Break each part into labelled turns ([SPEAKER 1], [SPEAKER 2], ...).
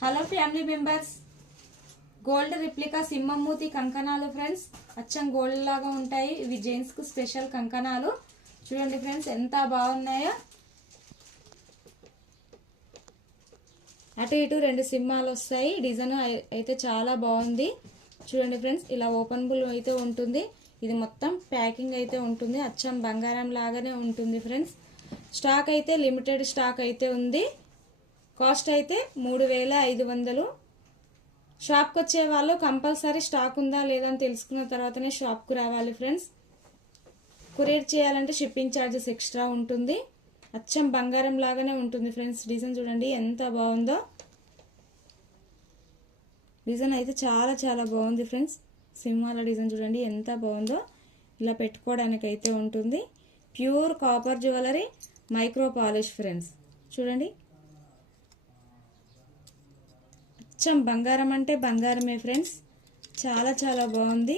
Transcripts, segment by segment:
[SPEAKER 1] Hello family members gold replica సింహమూతి కంకణాలు friends అచ్చం gold లాగా ఉంటాయి. ఇవి జెంట్స్కు స్పెషల్ కంకణాలు చూడండి ఫ్రెండ్స్ ఎంత బాగున్నాయో. అటు ఇటు రెండు సింహాలు వస్తాయి. డిజైన్ అయితే చాలా బాగుంది. చూడండి ఫ్రెండ్స్ ఇలా ఓపెనబుల్ అయితే ఉంటుంది. ఇది మొత్తం ప్యాకింగ్ అయితే ఉంటుంది. అచ్చం బంగారం లాగానే ఉంటుంది ఫ్రెండ్స్ స్టాక్ అయితే లిమిటెడ్ స్టాక్ అయితే ఉంది. కాస్ట్ అయితే మూడు వేల ఐదు వందలు. షాప్కి వచ్చే వాళ్ళు కంపల్సరీ స్టాక్ ఉందా లేదా అని తెలుసుకున్న తర్వాతనే షాప్కు రావాలి ఫ్రెండ్స్. కొరియర్ చేయాలంటే షిప్పింగ్ ఛార్జెస్ ఎక్స్ట్రా ఉంటుంది. అచ్చం బంగారం లాగానే ఉంటుంది ఫ్రెండ్స్. డిజైన్ చూడండి ఎంత బాగుందో. డిజైన్ అయితే చాలా చాలా బాగుంది ఫ్రెండ్స్. సింహాల డిజైన్ చూడండి ఎంత బాగుందో. ఇలా పెట్టుకోవడానికి అయితే ఉంటుంది. Pure copper jewellery micro polish friends. చూడండి. అచ్చం బంగారం అంటే బంగారమే ఫ్రెండ్స్. చాలా చాలా బాగుంది.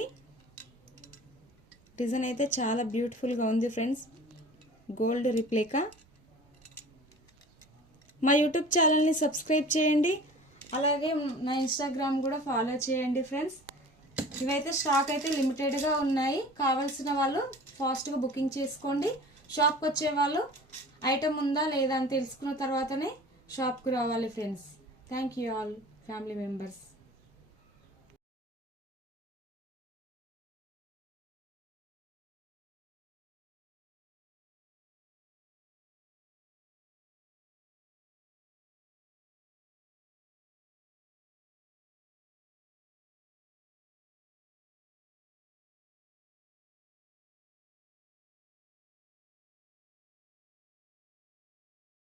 [SPEAKER 1] డిజైన్ అయితే చాలా బ్యూటిఫుల్గా ఉంది ఫ్రెండ్స్. Gold replica. మా యూట్యూబ్ ఛానల్ని సబ్స్క్రైబ్ చేయండి. అలాగే నా ఇన్స్టాగ్రామ్ కూడా ఫాలో చేయండి ఫ్రెండ్స్. ఇవైతే స్టాక్ అయితే లిమిటెడ్గా ఉన్నాయి. కావాల్సిన వాళ్ళు ఫాస్ట్గా బుకింగ్ చేసుకోండి. షాప్కి వచ్చే వాళ్ళు ఐటమ్ ఉందా లేదా అని తెలుసుకున్న తర్వాతనే షాప్కి రావాలి friends. Thank you all family members